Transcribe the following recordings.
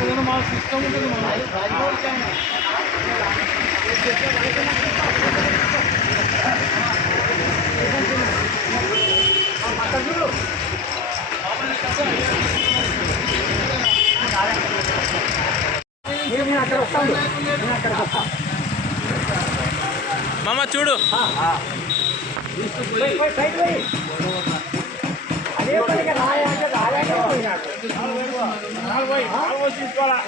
ఏదైనా మా సిస్టమ్ ఉంటుంది మామ చూడు అదే పనిగా రాయాలంటే రాయాలంటే పోయినాడు తీసుకోవాలా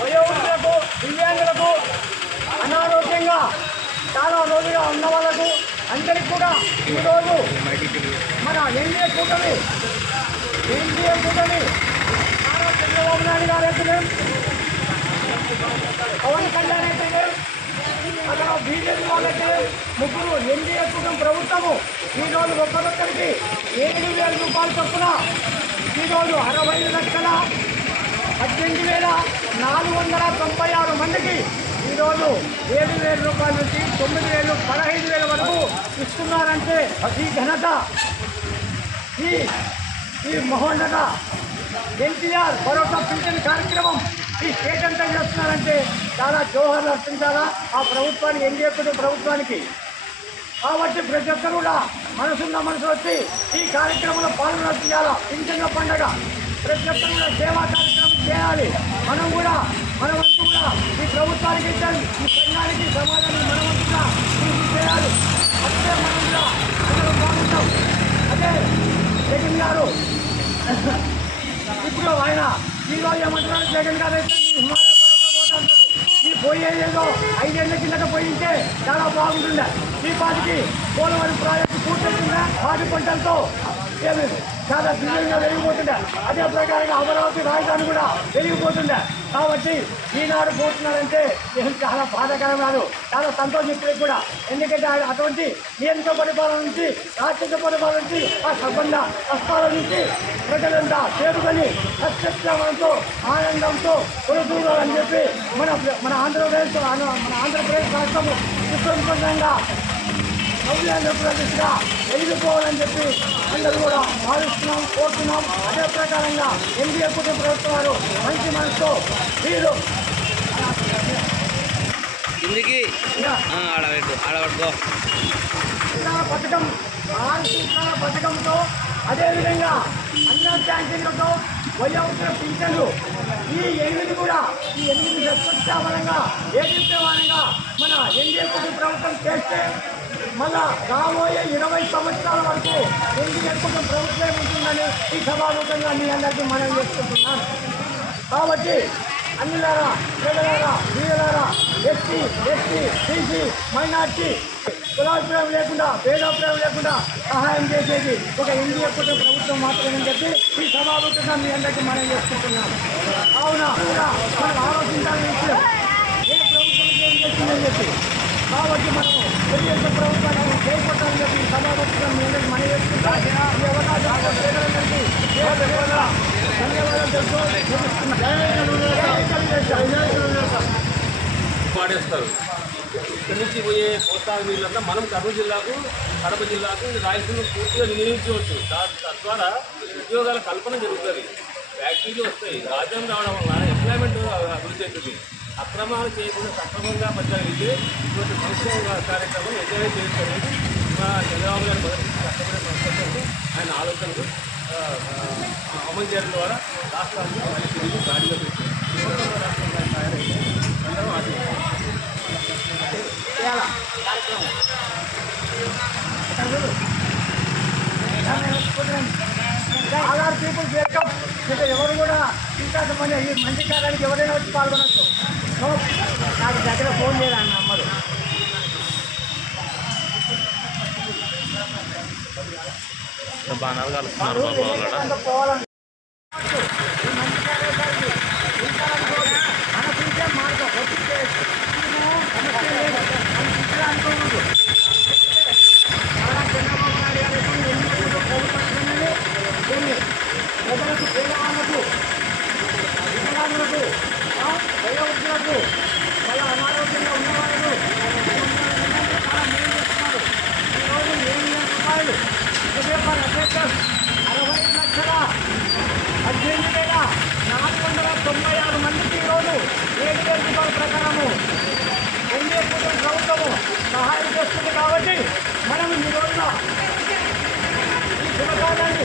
వయోవృద్ధులకు దివ్యాంగులకు అనారోగ్యంగా చాలా రోజుగా ఉన్న వాళ్ళకు అందరికీ కూడా ఈరోజు మన ఎన్డీఏ కూటమి చంద్రబాబు నాయుడు గారు అయితే పవన్ కళ్యాణ్ అయితే అక్కడ బీజేపీ వాళ్ళకి ముగ్గురు ఎన్డీఏ కూటమి ప్రభుత్వము ఈరోజు ఒక్కొక్కరికి 7,000 రూపాయలు చొప్పున ఈరోజు 60,18,496 మందికి ఈరోజు 7,000 రూపాయల నుంచి 9,000, 15,000 వరకు ఇస్తున్నారంటే ఈ ఘనత ఈ మహోన్నత ఎన్టీఆర్ భరోసా పింఛన్ కార్యక్రమం ఈ స్టేట్ అంతా చేస్తున్నారంటే చాలా జోహార్లు అర్పించాలా ఆ ప్రభుత్వానికి, ఎన్డీఏ ప్రభుత్వానికి. కాబట్టి ప్రతి ఒక్కరు కూడా మనసున్న మనసు వచ్చి ఈ కార్యక్రమంలో పాల్గొనాలా. పింఛన్ల పండుగ ప్రతి ఒక్కరు కూడా సేవా కార్యక్రమం చేయాలి. మనం కూడా మన వంతు కూడా ఈ ప్రభుత్వానికి ఈ సంఘానికి సమాజానికి మన వంతుగా కృషి చేయాలి. అదే మనం కూడా అందరూ బాగుంటాం. అదే జగన్ గారు ఇప్పుడు ఆయన ఈరోజు ఏమంటున్నారు, జగన్ గారు అయితే హిమాలయ పర్వతాలు ఈ పోయేదేదో 5 ఏళ్ల కిందట పోయింటే చాలా బాగుంటుండే. ఈ పాటికి పోలవరం ప్రాజెక్టు పూర్తవుతుండే, పాటి పంటలతో ఏమి చాలా దివ్యంగా వెలిగిపోతుండే. అదే ప్రకారంగా అమరావతి రాజధాని కూడా వెలిగిపోతుండే. కాబట్టి ఈనాడు పోతున్నారంటే ఏం చాలా బాధాకరం కాదు, చాలా సంతోషం ఇప్పటికి కూడా. ఎందుకంటే అటువంటి నియంత్రణ పరిపాలన నుంచి, రాక్షస పరిపాలన నుంచి, ఆ సంబంధ కష్టాల నుంచి ప్రజలంతా చేరుకొని సత్యమంతో ఆనందంతో కొలుదూరాలని చెప్పి మన ఆంధ్రప్రదేశ్ రాష్ట్రము సుసంపన్నంగా నవ్యాంధ్రప్రదేశ్గా ఎదిగిపోవాలని చెప్పి అందరూ కూడా భావిస్తున్నాం, కోరుతున్నాం. అదే ప్రకారంగా ఎన్డీఏ కుటుంబ ప్రభుత్వం వారు మంచి మనసుతో వీరు పథకం, పథకంతో అదేవిధంగా అన్న క్యాంటీన్లతో వయోవృద్ధుల పింఛన్లు ఈ 8 కూడా ఈ 8 ప్రత్యామ్నాయంగా ఏకీకృతంగా మన ఎన్డీఏ కుటుంబ ప్రభుత్వం చేస్తే మళ్ళా రాబోయే 20 సంవత్సరాల వరకు ఎన్డీఏ కుటుంబ ప్రభుత్వం ఉంటుందని ఈ సభాముఖంగా మీ అందరికీ మనం చేసుకుంటున్నాను. కాబట్టి అన్నిలారా, ప్రజలారా, వీరులారా, ఎస్సీ, బీసీ, మైనార్టీ కులాభిప్రాయం లేకుండా, భేదాభిప్రాయం లేకుండా సహాయం చేసేది ఒక ఎన్డీఏ కుటుంబ ప్రభుత్వం మాత్రమని చెప్పి ఈ సభాముఖంగా మీ అందరికీ మనం చేసుకుంటున్నాం. కావున కూడా మనం ఆలోచించాలని విషయం ఏ ప్రభుత్వం ఏం చేస్తుందని చెప్పి. కాబట్టి మనం తెలుగు ప్రభుత్వానికి చేపట్టాలని చెప్పి ఈ సభాముఖంగా మీ అందరికీ మనం చేసుకుంటాం. ఈ అవకాశాలు పాడేస్తారు. ఇక్కడి నుంచి పోయే కోస్తాది నీళ్ళంతా మనం కర్నూలు జిల్లాకు, కడప జిల్లాకు, రాయలసీమ పూర్తిగా వినియోగించవచ్చు. తద్వారా ఉద్యోగాల కల్పన జరుగుతుంది, ఫ్యాక్టరీలు వస్తాయి, రాజ్యం రావడం వల్ల ఎంప్లాయ్మెంట్ అభివృద్ధి అవుతుంది. అక్రమాలు చేయకుండా సక్రమంగా పరిపాలించే ఇటువంటి సంక్షేమ కార్యక్రమం ఎంకరేజ్ చేస్తున్నది మా చంద్రబాబు గారు మొదటి కష్టపడే సంస్థలకు ఆయన ఆలోచనలు అమలు చేయడం ద్వారా రాష్ట్రాన్ని మళ్ళీ తిరిగి గాడిలో పెట్టి రాష్ట్రంగా తయారైతే అందరం ఆశిస్తాం. Aadhaar peoples welcome. ఇంకా ఎవరు కూడా ఇంకా మంచి కార్యానికి ఎవరైనా వచ్చి పాల్గొనవచ్చు. నాకు దగ్గర ఫోన్ చేయాలన్న అమ్మరు. బాణాలు కలుస్తున్నారు వారు బాబు వాళ్ళ ఎన్నికలంతా పోవాలని ఈ మంచి కార్యక్రమానికి ఉంచాలనుకోవద్దు. మనకుంటే మార్గం ఒప్పిస్తే సమస్య లేదు. మనం పిచ్చిగా అనుకోకూడదు. చాలా చంద్రబాబు నాయుడు గారు ఎప్పుడు ఎన్నికలు ప్రభుత్వాన్ని కొన్ని ప్రజలకు పేదవాళ్లకు వికలాంగులకు వయోవృద్ధులకు చాలా అనారోగ్యంగా ఉన్నవాళ్ళు చాలా మేలు చేస్తున్నారు. ఈరోజు 7 వేల రూపాయలు ఉపయోగపడ అధ్యక్షులు 60,18,496 మందికి ఈరోజు 7,000 రూపాయల ప్రకారము ఎన్డీఏ కూటమి ప్రభుత్వము సహాయం చేస్తుంది. కాబట్టి మనం ఈ రోజున ఈ శుభకార్యాన్ని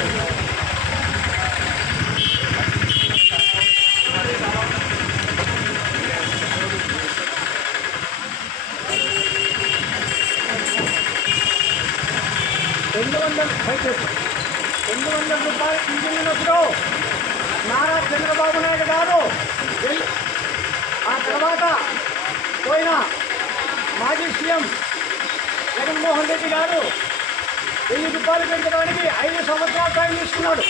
రూపాయలు ఇంజనీర్లకు నారా చంద్రబాబు నాయుడు గారు ఆ తర్వాత పోయిన మాజీ సీఎం జగన్మోహన్ రెడ్డి గారు 1000 రూపాయలు పెంచడానికి 5 సంవత్సరాలు టైం తీసుకున్నాడు.